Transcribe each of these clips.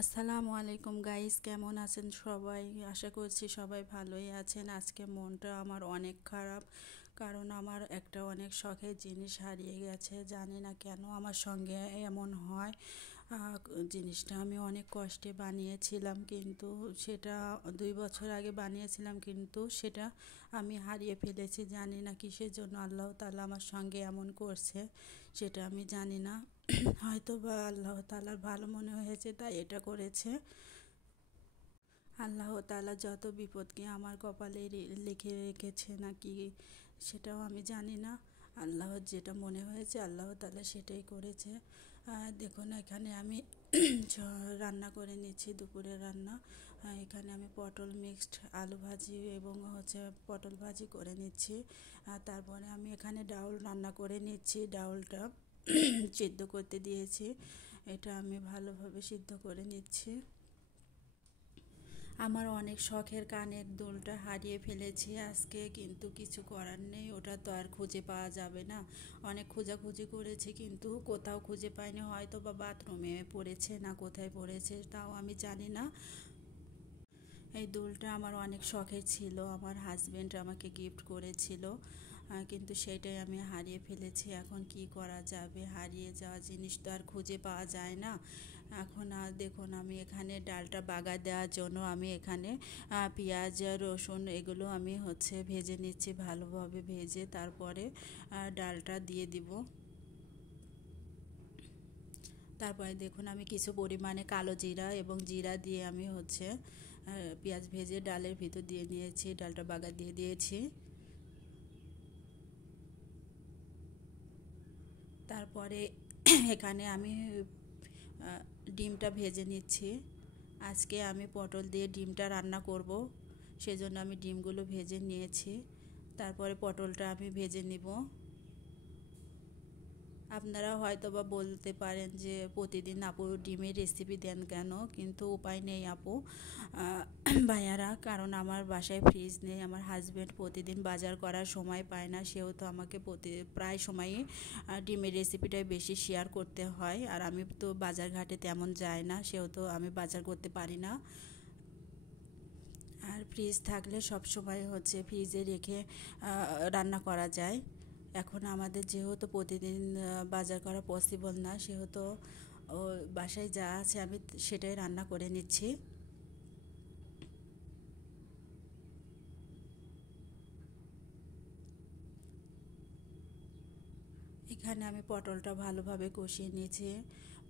আসসালামু আলাইকুম গাইস, কেমন আছেন সবাই? আশা করছি সবাই ভালোই আছেন। আজকে মনটা আমার অনেক খারাপ, কারণ আমার একটা অনেক শখের জিনিস হারিয়ে গেছে। জানি না কেন আমার সঙ্গে এমন হয়। আহ, জিনিসটা আমি অনেক কষ্টে বানিয়েছিলাম, কিন্তু সেটা 2 বছর আগে বানিয়েছিলাম, কিন্তু সেটা আমি হারিয়ে ফেলেছি। জানি না কিসের জন্য আল্লাহ তাআলা আমার সঙ্গে এমন করছে, সেটা আমি জানি না। হয়তো বা আল্লাহ তাআলার ভালো মনে হয়েছে তাই এটা করেছে। আল্লাহ তাআলা যত বিপদকে আমার কপালে লিখে রেখেছে নাকি সেটাও আমি জানি না। আল্লাহর যেটা মনে হয়েছে আল্লাহ তাআলা সেটাই করেছে। দেখুন, এখানে আমি রান্না করে নিচ্ছি, দুপুরের রান্না। এখানে আমি পটল মিক্সড আলু ভাজি এবং পটল ভাজি করে নিচ্ছি। তারপরে আমি এখানে ডাউল রান্না করে নিচ্ছি। ডাউলটা সিদ্ধ করতে দিয়েছি, এটা আমি ভালোভাবে সিদ্ধ করে নিচ্ছি। আমার অনেক শখের কানের দুলটা হারিয়ে ফেলেছি আজকে, কিন্তু কিছু করার নেই, ওটা তো আর খুঁজে পাওয়া যাবে না। অনেক খোঁজাখুঁজি করেছি কিন্তু কোথাও খুঁজে পাইনি, হয়তো বা বাথরুমে পড়েছে না কোথায় পড়েছে তাও আমি জানি না। এই দুলটা আমার অনেক শখের ছিল, আমার হাজবেন্ড আমাকে গিফট করেছিল, কিন্তু সেটাই আমি হারিয়ে ফেলেছি। এখন কি করা যাবে? হারিয়ে যাওয়া জিনিস তো আর খুঁজে পাওয়া যায় না। এখন আর দেখুন, আমি এখানে ডালটা বাগার দেওয়ার জন্য আমি এখানে পেঁয়াজ রসুন এগুলো আমি ভেজে নিচ্ছি, ভালোভাবে ভেজে তারপরে ডালটা দিয়ে দিব। তারপরে দেখুন, আমি কিছু পরিমাণে কালো জিরা এবং জিরা দিয়ে আমি পেঁয়াজ ভেজে ডালের ভিতর দিয়ে নিয়েছি, ডালটা বাগার দিয়ে দিয়েছি। তারপরে এখানে আমি ডিমটা ভেজে নিচ্ছি। আজকে আমি পটল দিয়ে ডিমটা রান্না করব, সেজন্য আমি ডিমগুলো ভেজে নিয়েছি। তারপরে পটলটা আমি ভেজে নিব। আপনারা হয়তো বা বলতে পারেন যে প্রতিদিন আপু ডিমের রেসিপি দেন কেন, কিন্তু উপায় নেই আপু, ভাইয়ারা, কারণ আমার বাসায় ফ্রিজ নেই। আমার হাজব্যান্ড প্রতিদিন বাজার করার সময় পায় না, সেহেতু আমাকে প্রায় সময়ই ডিমের রেসিপিটাই বেশি শেয়ার করতে হয়। আর আমি তো বাজার ঘাটে তেমন যাই না, সেহেতু আমি বাজার করতে পারি না। আর ফ্রিজ থাকলে সব সময় ফ্রিজে রেখে রান্না করা যায়। এখন আমাদের যেহেতু প্রতিদিন বাজার করা পসিবল না, সেহেতু ও বাসায় যা আছে আমি সেটাই রান্না করে নিচ্ছি। এখানে আমি পটলটা ভালোভাবে কষিয়ে নিয়েছি।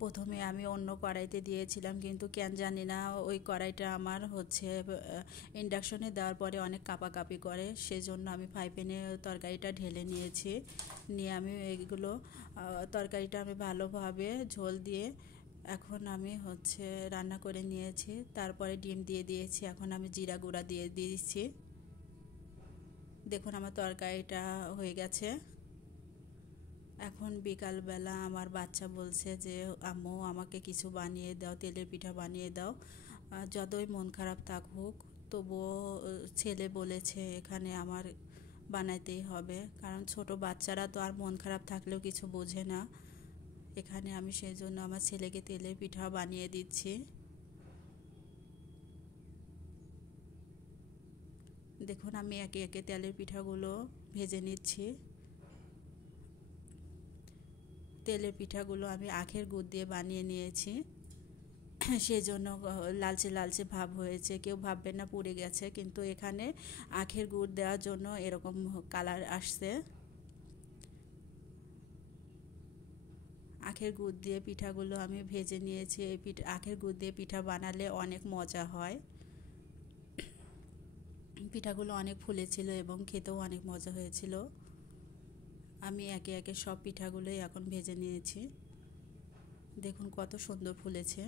প্রথমে আমি অন্য কড়াইতে দিয়েছিলাম, কিন্তু কেন জানি না ওই কড়াইটা আমার ইন্ডাকশনে দেওয়ার পরে অনেক কাঁপাকাঁপি করে, সেজন্য আমি ফ্রাই প্যানে তরকারিটা ঢেলে নিয়েছি। নিয়ে আমি এইগুলো তরকারিটা আমি ভালোভাবে ঝোল দিয়ে এখন আমি রান্না করে নিয়েছি। তারপরে ডিম দিয়ে দিয়েছি, এখন আমি জিরা গুঁড়া দিয়ে দিয়েছি। দেখুন, আমার তরকারিটা হয়ে গেছে। এখন বিকালবেলা আমার বাচ্চা বলছে যে আম্মু আমাকে কিছু বানিয়ে দাও, তেলের পিঠা বানিয়ে দাও। যতই মন খারাপ থাকুক তবুও ছেলে বলেছে এখানে আমার বানাইতেই হবে, কারণ ছোট বাচ্চারা তো আর মন খারাপ থাকলেও কিছু বোঝে না। এখানে আমি সেই জন্য আমার ছেলেকে তেলের পিঠা বানিয়ে দিচ্ছি। দেখুন, আমি একে একে তেলের পিঠাগুলো ভেজে নিচ্ছি। তেলের পিঠাগুলো আমি আখের গুড় দিয়ে বানিয়ে নিয়েছি, সেজন্য লালচে লালচে ভাব হয়েছে। কেউ ভাববে না পুড়ে গেছে, কিন্তু এখানে আখের গুড় দেওয়ার জন্য এরকম কালার আসছে। আখের গুড় দিয়ে পিঠাগুলো আমি ভেজে নিয়েছি। এই আখের গুড় দিয়ে পিঠা বানালে অনেক মজা হয়। পিঠাগুলো অনেক ফুলেছিল এবং খেতেও অনেক মজা হয়েছিল। আমি একে একে সব পিঠাগুলোই এখন ভেজে নিয়েছি। দেখুন কত সুন্দর ফুলেছে।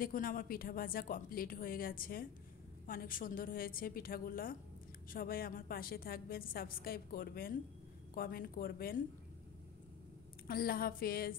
দেখুন, আমার পিঠা ভাজা কমপ্লিট হয়ে গেছে। অনেক সুন্দর হয়েছে পিঠাগুলো। সবাই আমার পাশে থাকবেন, সাবস্ক্রাইব করবেন, কমেন্ট করবেন। আল্লাহ হাফেজ।